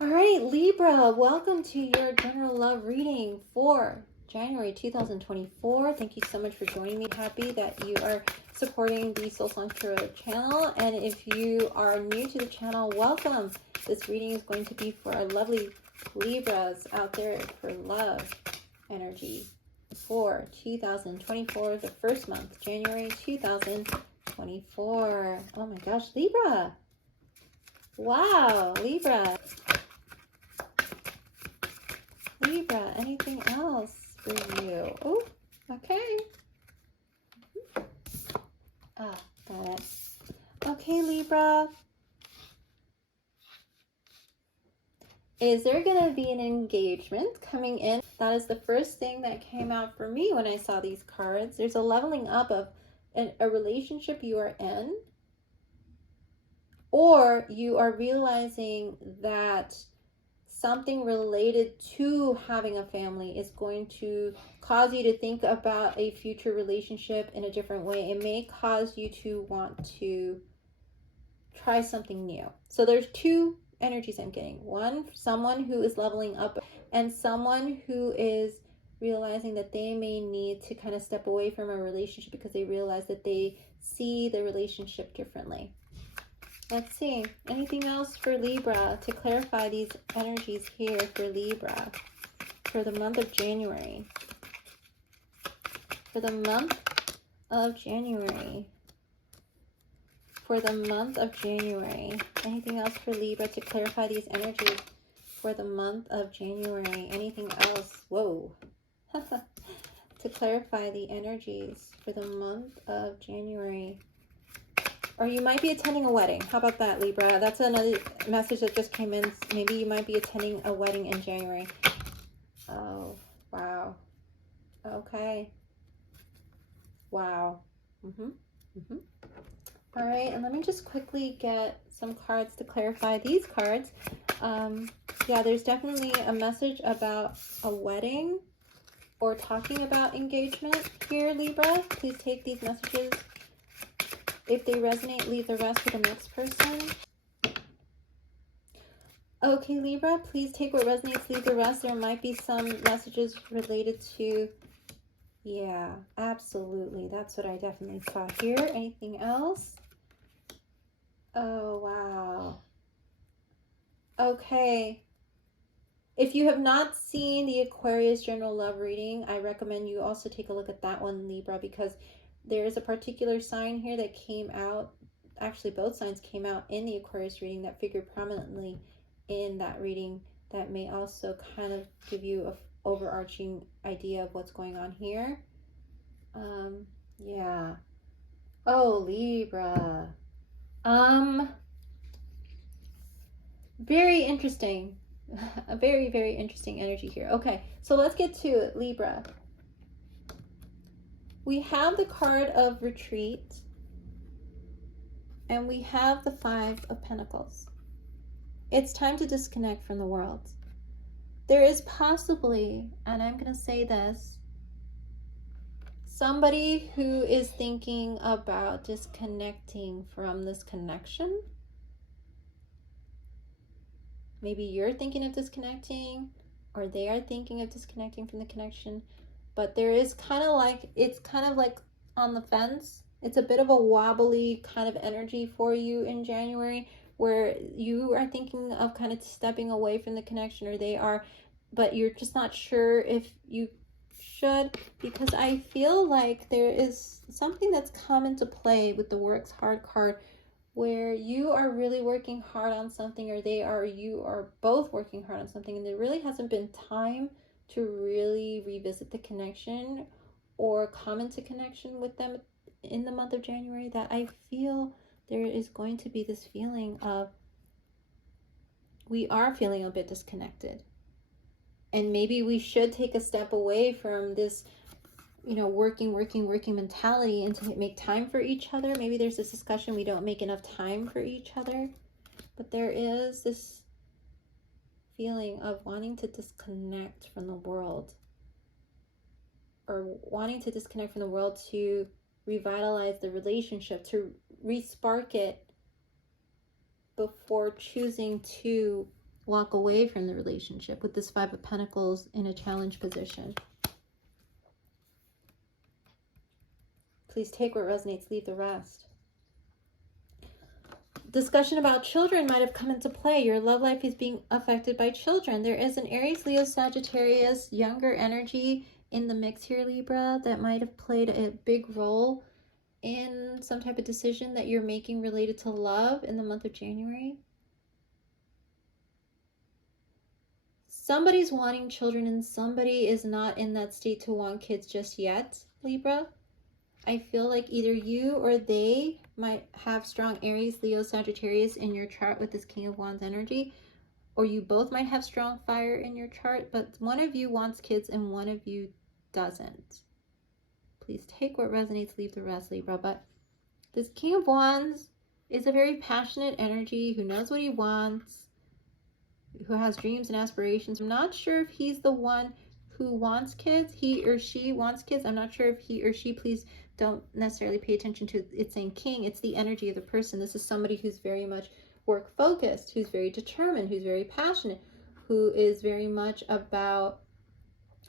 All right, Libra, welcome to your general love reading for January 2024. Thank you so much for joining me. Happy that you are supporting the Soul Song Tarot channel. And if you are new to the channel, welcome. This reading is going to be for our lovely Libras out there for love energy for 2024, the first month, January 2024. Oh my gosh, Libra. Wow, Libra. Libra, anything else for you? Oh, okay. Ah, got it. Okay, Libra. Is there going to be an engagement coming in? That is the first thing that came out for me when I saw these cards. There's a leveling up of a relationship you are in, or you are realizing that something related to having a family is going to cause you to think about a future relationship in a different way. It may cause you to want to try something new. So there's two energies I'm getting. One, someone who is leveling up, and someone who is realizing that they may need to kind of step away from a relationship because they realize that they see the relationship differently. Let's see. Anything else for Libra to clarify these energies here for Libra for the month of January? For the month of January. For the month of January. Anything else for Libra to clarify these energies for the month of January? Anything else? Whoa. To clarify the energies for the month of January. Or you might be attending a wedding. How about that, Libra? That's another message that just came in. Maybe you might be attending a wedding in January. Oh, wow. Okay. Wow. All right, and let me just quickly get some cards to clarify these cards. Yeah, there's definitely a message about a wedding or talking about engagement here, Libra. Please take these messages. If they resonate, leave the rest for the next person. Okay, Libra, please take what resonates, leave the rest. There might be some messages related to, yeah, absolutely. That's what I definitely saw here. Anything else? Oh, wow. Okay. If you have not seen the Aquarius General Love Reading, I recommend you also take a look at that one, Libra, because there is a particular sign here that came out. Actually, both signs came out in the Aquarius reading that figured prominently in that reading that may also kind of give you an overarching idea of what's going on here. Yeah. Oh, Libra. Very interesting. A very, very interesting energy here. Okay, so let's get to it, Libra. We have the card of retreat, and we have the Five of Pentacles. It's time to disconnect from the world. There is possibly, and I'm going to say this, somebody who is thinking about disconnecting from this connection. Maybe you're thinking of disconnecting, or they are thinking of disconnecting from the connection. But there is kind of like, it's kind of like on the fence. It's a bit of a wobbly kind of energy for you in January, where you are thinking of kind of stepping away from the connection, or they are, but you're just not sure if you should, because I feel like there is something that's come into play with the works hard card, where you are really working hard on something, or you are both working hard on something, and there really hasn't been time to really revisit the connection or come into connection with them in the month of January. That I feel there is going to be this feeling of, we are feeling a bit disconnected, and maybe we should take a step away from this, you know, working mentality, and to make time for each other. Maybe there's this discussion, we don't make enough time for each other, but there is this feeling of wanting to disconnect from the world, or wanting to disconnect from the world to revitalize the relationship, to re-spark it before choosing to walk away from the relationship with this Five of Pentacles in a challenge position. Please take what resonates, leave the rest. Discussion about children might have come into play. Your love life is being affected by children. There is an Aries, Leo, Sagittarius, younger energy in the mix here, Libra, that might have played a big role in some type of decision that you're making related to love in the month of January. Somebody's wanting children and somebody is not in that state to want kids just yet, Libra. I feel like either you or they might have strong Aries, Leo, Sagittarius in your chart with this King of Wands energy, or you both might have strong fire in your chart, but one of you wants kids and one of you doesn't. Please take what resonates, leave the rest, Libra. But this King of Wands is a very passionate energy who knows what he wants, who has dreams and aspirations. I'm not sure if he's the one who wants kids. He or she wants kids. I'm not sure if he or she, please don't necessarily pay attention to it saying king. It's the energy of the person. This is somebody who's very much work focused, who's very determined, who's very passionate, who is very much about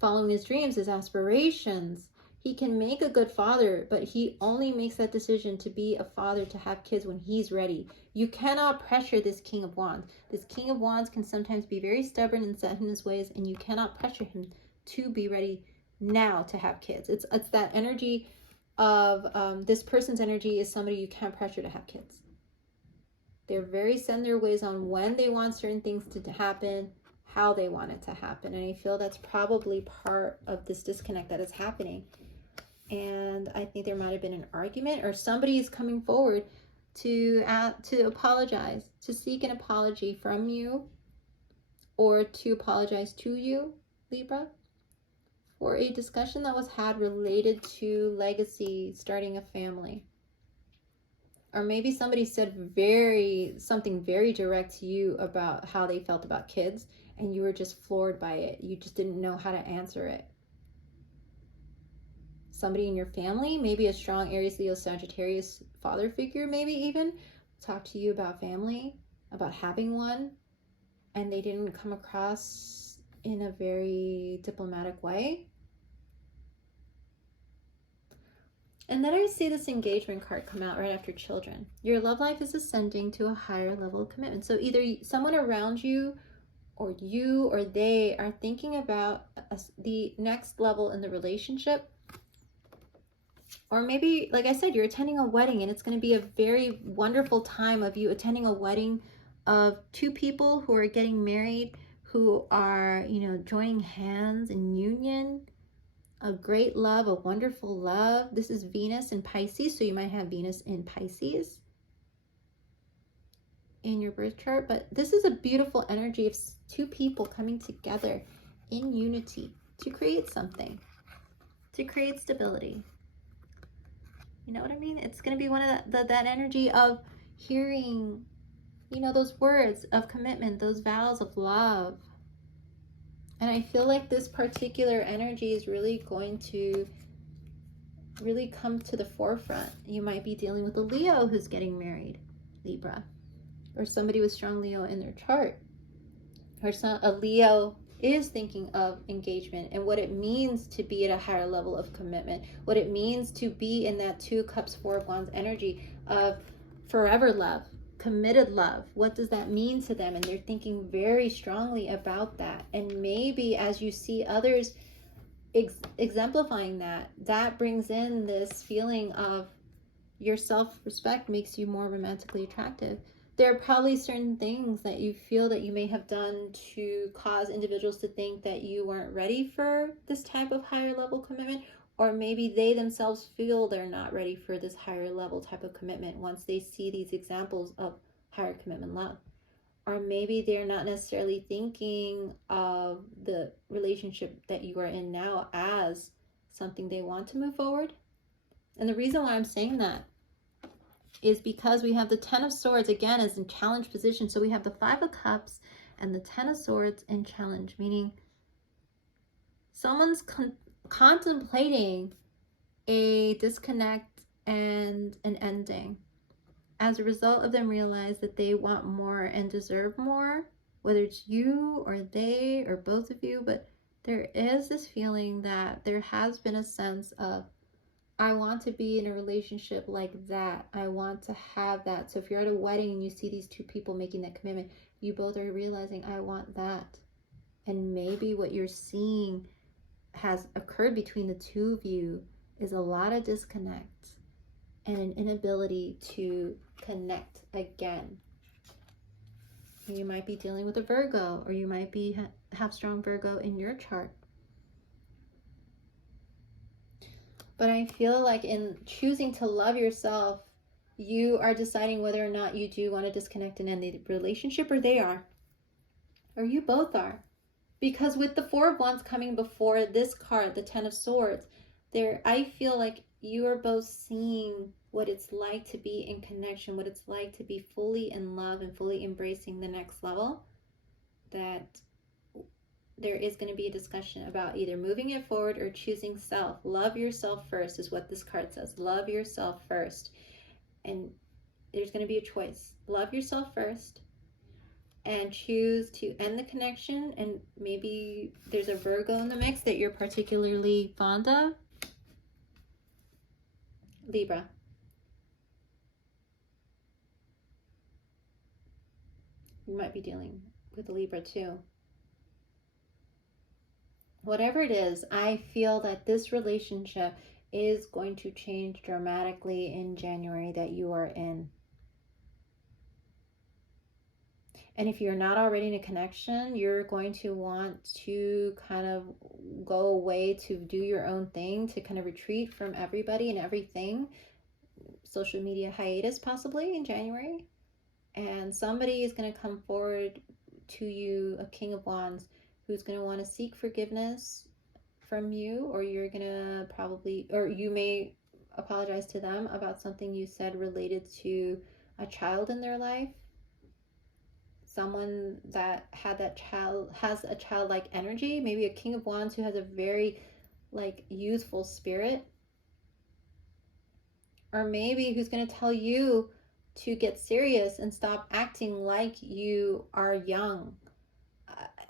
following his dreams, his aspirations. He can make a good father, but he only makes that decision to be a father, to have kids, when he's ready. You cannot pressure this King of Wands. This King of Wands can sometimes be very stubborn and set in his ways, and you cannot pressure him to be ready now to have kids. It's that energy of this person's energy is somebody you can't pressure to have kids. They're very set in their ways on when they want certain things to happen, how they want it to happen. And I feel that's probably part of this disconnect that is happening. And I think there might have been an argument, or somebody is coming forward to apologize, to seek an apology from you, or to apologize to you, Libra, for a discussion that was had related to legacy, starting a family. Or maybe somebody said something very direct to you about how they felt about kids, and you were just floored by it. You just didn't know how to answer it. Somebody in your family, maybe a strong Aries, Leo, Sagittarius father figure, maybe even talk to you about family, about having one, and they didn't come across in a very diplomatic way. And then I see this engagement card come out right after children. Your love life is ascending to a higher level of commitment. So either someone around you or they are thinking about the next level in the relationship. Or maybe, like I said, you're attending a wedding, and it's going to be a very wonderful time of you attending a wedding of two people who are getting married, who are, joining hands in union. A great love, a wonderful love. This is Venus in Pisces, so you might have Venus in Pisces in your birth chart. But this is a beautiful energy of two people coming together in unity to create something, to create stability. You know what I mean? It's going to be one of that energy of hearing, those words of commitment, those vows of love. And I feel like this particular energy is really going to come to the forefront. You might be dealing with a Leo who's getting married, Libra, or somebody with strong Leo in their chart. Or a Leo is thinking of engagement and what it means to be at a higher level of commitment, what it means to be in that 2 cups, 4 of wands energy of forever love, committed love. What does that mean to them? And they're thinking very strongly about that. And maybe as you see others exemplifying that brings in this feeling of your self-respect makes you more romantically attractive. There are probably certain things that you feel that you may have done to cause individuals to think that you weren't ready for this type of higher level commitment, or maybe they themselves feel they're not ready for this higher level type of commitment once they see these examples of higher commitment love. Or maybe they're not necessarily thinking of the relationship that you are in now as something they want to move forward. And the reason why I'm saying that is because we have the 10 of Swords again as in challenge position. So we have the 5 of Cups and the 10 of Swords in challenge, meaning someone's contemplating a disconnect and an ending as a result of them realize that they want more and deserve more. whether it's you or they or both of you, but there is this feeling that there has been a sense of, I want to be in a relationship like that. I want to have that. So if you're at a wedding and you see these two people making that commitment, you both are realizing, I want that. And maybe what you're seeing has occurred between the two of you is a lot of disconnect and an inability to connect again. You might be dealing with a Virgo, or you might be have strong Virgo in your chart. But I feel like in choosing to love yourself, you are deciding whether or not you do want to disconnect and end the relationship, or they are, or you both are. Because with the Four of Wands coming before this card, the Ten of Swords, there, I feel like you are both seeing what it's like to be in connection, what it's like to be fully in love and fully embracing the next level. That there is going to be a discussion about either moving it forward or choosing self. Love yourself first is what this card says. Love yourself first. And there's going to be a choice. Love yourself first and choose to end the connection. And maybe there's a Virgo in the mix that you're particularly fond of. Libra. You might be dealing with a Libra too. Whatever it is, I feel that this relationship is going to change dramatically in January that you are in. And if you're not already in a connection, you're going to want to kind of go away to do your own thing, to kind of retreat from everybody and everything. Social media hiatus possibly in January. And somebody is going to come forward to you, a King of Wands, who's going to want to seek forgiveness from you, or you're going to probably, or you may apologize to them about something you said related to a child in their life. Someone that had that child, has a childlike energy, maybe a King of Wands who has a very like youthful spirit, or maybe who's going to tell you to get serious and stop acting like you are young.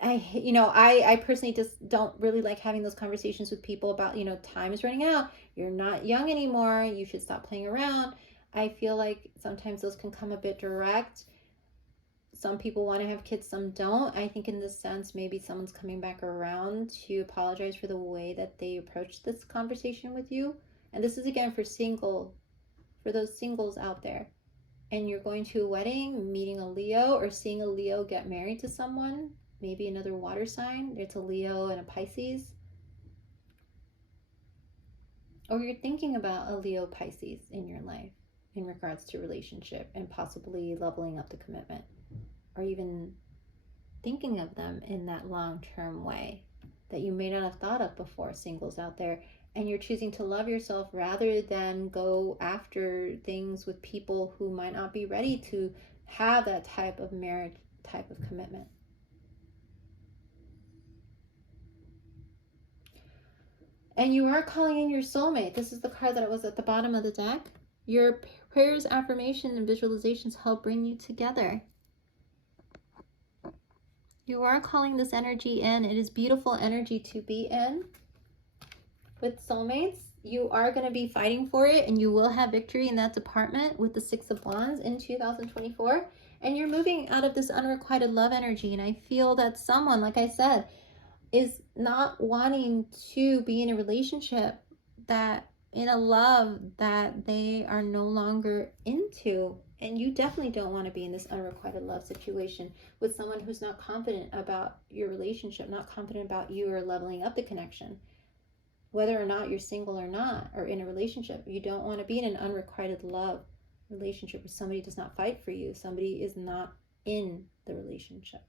I personally just don't really like having those conversations with people about, time is running out. You're not young anymore. You should stop playing around. I feel like sometimes those can come a bit direct. Some people want to have kids, some don't. I think in this sense, maybe someone's coming back around to apologize for the way that they approached this conversation with you. And this is again for those singles out there. And you're going to a wedding, meeting a Leo, or seeing a Leo get married to someone, maybe another water sign. It's a Leo and a Pisces. Or you're thinking about a Leo Pisces in your life in regards to relationship and possibly leveling up the commitment, or even thinking of them in that long-term way that you may not have thought of before, singles out there. And you're choosing to love yourself rather than go after things with people who might not be ready to have that type of marriage, type of commitment. And you are calling in your soulmate. This is the card that was at the bottom of the deck. Your prayers, affirmations, and visualizations help bring you together. You are calling this energy in. It is beautiful energy to be in. With soulmates, you are going to be fighting for it, and you will have victory in that department with the Six of Wands in 2024. And you're moving out of this unrequited love energy. And I feel that someone, like I said, is not wanting to be in a relationship, that in a love that they are no longer into. And you definitely don't want to be in this unrequited love situation with someone who's not confident about your relationship, not confident about you or leveling up the connection. Whether or not you're single or not, or in a relationship, you don't want to be in an unrequited love relationship where somebody does not fight for you. Somebody is not in the relationship,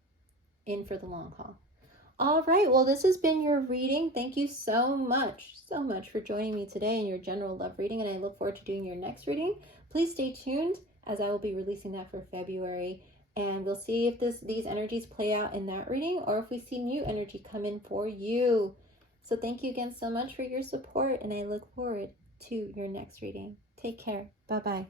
in for the long haul. All right, well, this has been your reading. Thank you so much for joining me today in your general love reading, and I look forward to doing your next reading. Please stay tuned, as I will be releasing that for February, and we'll see if these energies play out in that reading, or if we see new energy come in for you. So thank you again so much for your support, and I look forward to your next reading. Take care. Bye-bye.